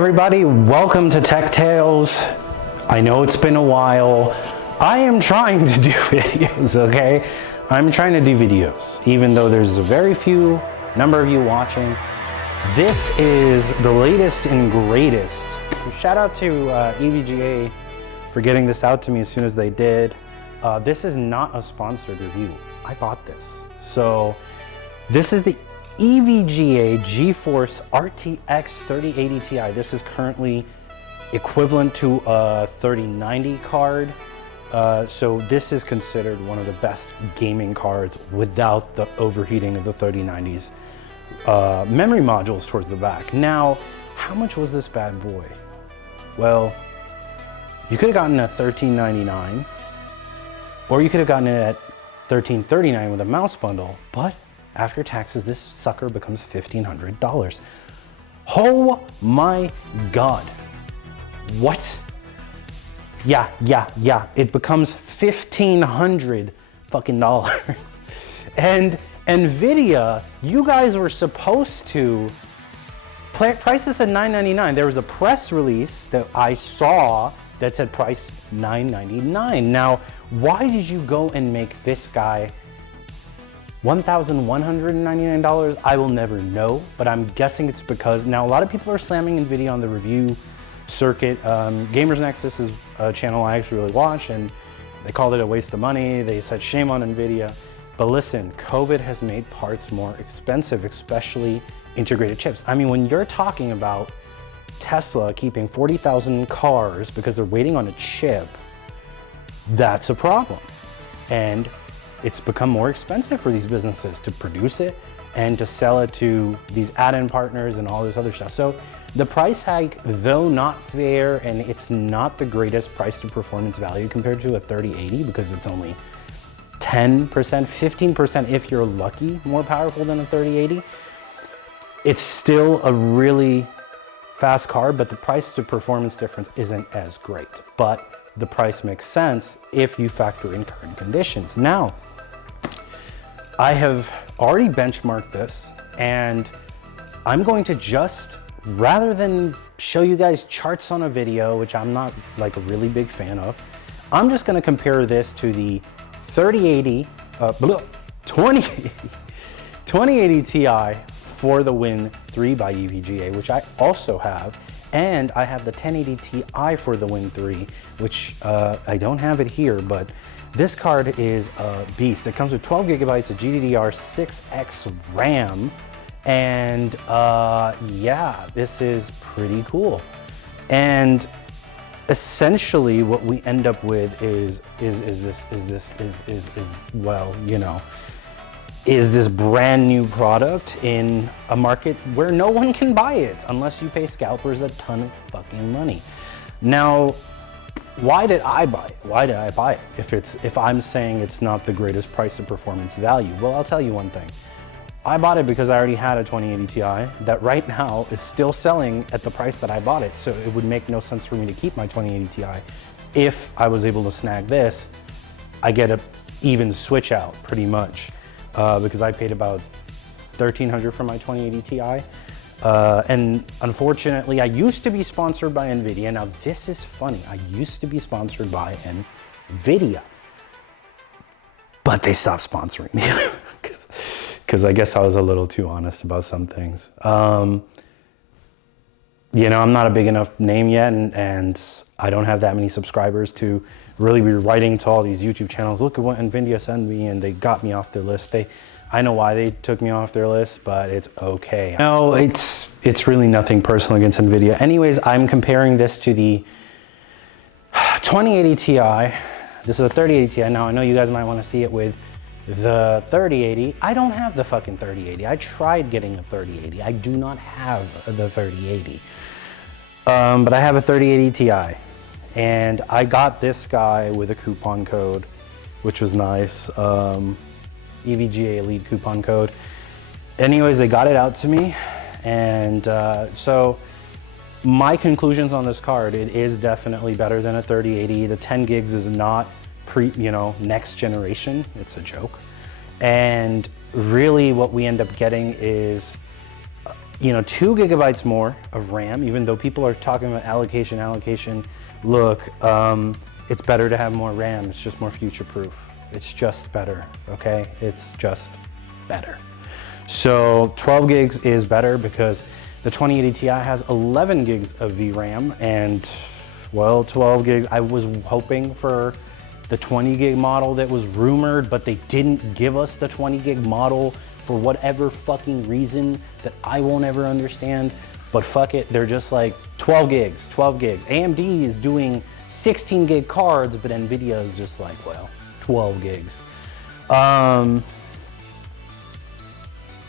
everybody, welcome to Tech Tales. I know it's been a while. I am trying to do videos, okay? I'm trying to do videos, even though there's a very few number of you watching. This is the latest and greatest. Shout out to EVGA for getting this out to me as soon as they did. This is not a sponsored review. I bought this. So this is the EVGA GeForce RTX 3080 Ti. This is currently equivalent to a 3090 card. So this is considered one of the best gaming cards without the overheating of the 3090's memory modules towards the back. Now, how much was this bad boy? Well, you could have gotten a $1399, or you could have gotten it at $1339 with a mouse bundle, but after taxes, this sucker becomes $1,500. Oh my God. What? Yeah. It becomes $1,500 fucking dollars. And NVIDIA, you guys were supposed to price this at $999. There was a press release that I saw that said price $999. Now, why did you go and make this guy $1,199? I will never know, but I'm guessing it's because now a lot of people are slamming NVIDIA on the review circuit. Gamers Nexus is a channel I actually really watch, and they called it a waste of money. They said shame on NVIDIA. But listen, COVID has made parts more expensive, especially integrated chips. I mean, when you're talking about Tesla keeping 40,000 cars because they're waiting on a chip, that's a problem. And it's become more expensive for these businesses to produce it and to sell it to these add-in partners and all this other stuff. So the price hike, though not fair, and it's not the greatest price to performance value compared to a 3080 because it's only 10%, 15% if you're lucky, more powerful than a 3080. It's still a really fast card, but the price to performance difference isn't as great. But the price makes sense if you factor in current conditions. Now, I have already benchmarked this, and I'm going to just, rather than show you guys charts on a video, which I'm not like a really big fan of, I'm just gonna compare this to the 2080 Ti for the Win 3 by EVGA, which I also have, and I have the 1080 Ti for the Win 3, which I don't have it here, but this card is a beast. It comes with 12 gigabytes of GDDR6X RAM, and yeah, this is pretty cool. And essentially, what we end up with is well, you know, is this brand new product in a market where no one can buy it unless you pay scalpers a ton of fucking money. Now, why did I buy it? Why did I buy it if I'm saying it's not the greatest price to performance value? Well, I'll tell you one thing. I bought it because I already had a 2080 Ti that right now is still selling at the price that I bought it. So it would make no sense for me to keep my 2080 Ti. If I was able to snag this, I get a even switch out pretty much because I paid about $1,300 for my 2080 Ti. And unfortunately, I used to be sponsored by NVIDIA. Now this is funny. I used to be sponsored by NVIDIA, but they stopped sponsoring me because I guess I was a little too honest about some things. You know, I'm not a big enough name yet, and I don't have that many subscribers to really be writing to all these YouTube channels. Look at what NVIDIA sent me, and they got me off their list. I know why they took me off their list, but it's okay. No, it's really nothing personal against NVIDIA. Anyways, I'm comparing this to the 2080 Ti. This is a 3080 Ti. Now, I know you guys might want to see it with the 3080. I don't have the fucking 3080. I tried getting a 3080. I do not have the 3080. But I have a 3080 Ti. And I got this guy with a coupon code, which was nice. EVGA Elite coupon code. Anyways, they got it out to me, and so my conclusions on this card, it is definitely better than a 3080. The 10 gigs is not next generation. It's a joke. And really what we end up getting is you know, 2 gigabytes more of RAM, even though people are talking about allocation. Look, it's better to have more RAM. It's just more future proof. It's just better, okay? It's just better. So 12 gigs is better because the 2080 Ti has 11 gigs of VRAM, and well, 12 gigs. I was hoping for the 20 gig model that was rumored, but they didn't give us the 20 gig model for whatever fucking reason that I won't ever understand. But fuck it, they're just like 12 gigs. AMD is doing 16 gig cards, but NVIDIA is just like, well, 12 gigs.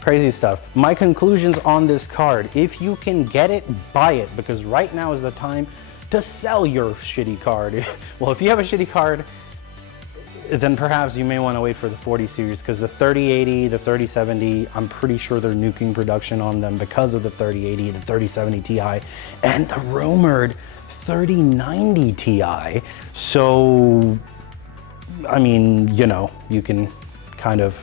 Crazy stuff. My conclusions on this card: if you can get it, buy it, because right now is the time to sell your shitty card. Well, if you have a shitty card, then perhaps you may want to wait for the 40 series, because the 3080, the 3070, I'm pretty sure they're nuking production on them because of the 3080, the 3070 Ti, and the rumored 3090 Ti. So, I mean, you know, you can kind of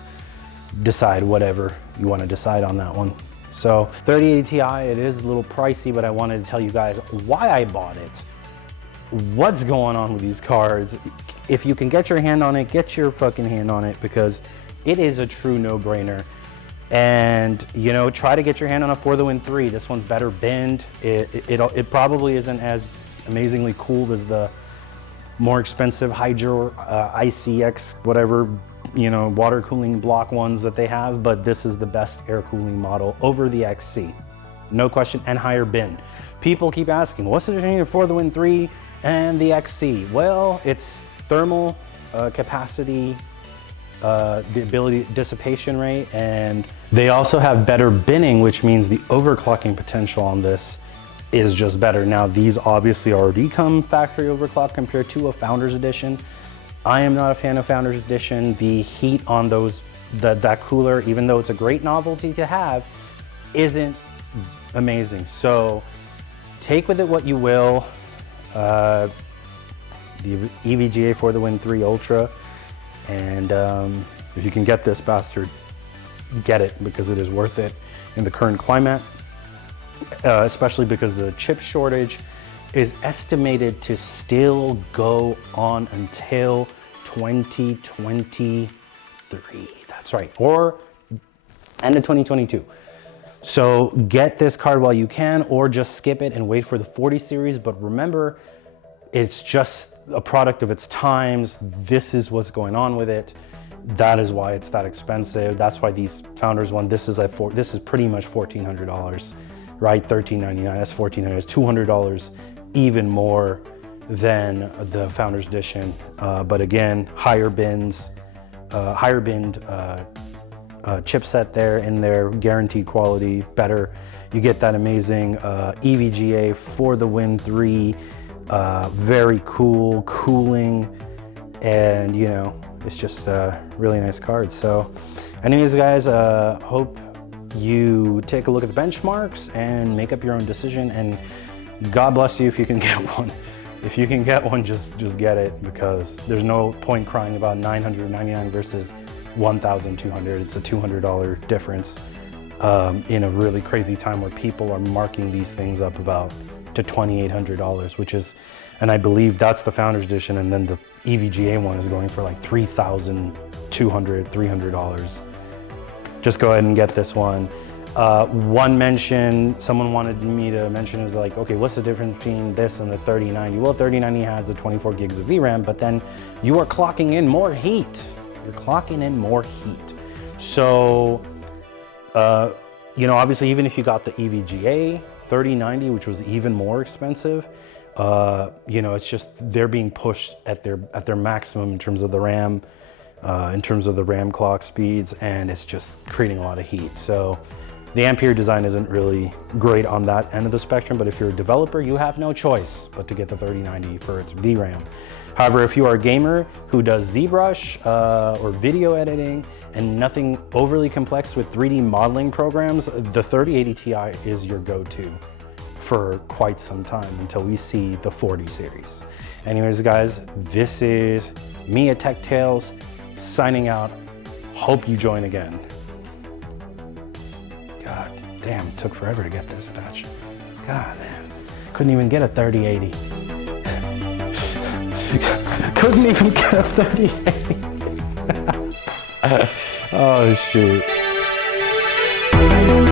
decide whatever you want to decide on that one. So 3080 Ti, it is a little pricey, but I wanted to tell you guys why I bought it, what's going on with these cards. If you can get your hand on it, get your fucking hand on it, because it is a true no-brainer. And, you know, try to get your hand on a For the Win 3. This one's better binned. It probably isn't as amazingly cool as the more expensive Hydro ICX, whatever, you know, water cooling block ones that they have, but this is the best air cooling model over the XC. No question, and higher bin. People keep asking, what's the difference For the Win 3 and the XC? Well, it's thermal capacity, the ability, dissipation rate, and they also have better binning, which means the overclocking potential on this is just better. Now, these obviously already come factory overclock compared to a Founders Edition. I am not a fan of Founders Edition. The heat on those, that cooler, even though it's a great novelty to have, isn't amazing. So take with it what you will. The EVGA For the Win 3 Ultra, and if you can get this bastard, get it, because it is worth it in the current climate, especially because the chip shortage is estimated to still go on until 2023. That's right, or end of 2022. So get this card while you can, or just skip it and wait for the 40 series. But remember, it's just a product of its times. This is what's going on with it. That is why it's that expensive. That's why these Founders one, this is pretty much $1,400, right? $1,399, that's $1,400, it's $200 even more than the Founders Edition. But again, higher binned chipset there in their guaranteed quality, better. You get that amazing EVGA For the Win 3, very cool cooling, and you know, it's just a really nice card. So anyways, guys, hope you take a look at the benchmarks and make up your own decision, and God bless you if you can get one. If you can get one, just get it, because there's no point crying about $999 versus $1,200. It's a $200 difference in a really crazy time where people are marking these things up about to $2,800, which is, and I believe that's the Founders Edition, and then the EVGA one is going for like $3,200, $300. Just go ahead and get this one. One mention, someone wanted me to mention, is like, okay, what's the difference between this and the 3090? Well, 3090 has the 24 gigs of VRAM, but then you are clocking in more heat. You're clocking in more heat. So, you know, obviously, even if you got the EVGA 3090, which was even more expensive, you know, it's just they're being pushed at their maximum in terms of the RAM, in terms of the RAM clock speeds, and it's just creating a lot of heat. So the Ampere design isn't really great on that end of the spectrum, but if you're a developer, you have no choice but to get the 3090 for its VRAM. However, if you are a gamer who does ZBrush or video editing and nothing overly complex with 3D modeling programs, the 3080 Ti is your go-to for quite some time until we see the 40 series. Anyways, guys, this is me at Tech Tales signing out. Hope you join again. God damn, it took forever to get this Dutch. God, man. Couldn't even get a 3080. Couldn't even get a 3080. Oh, shoot.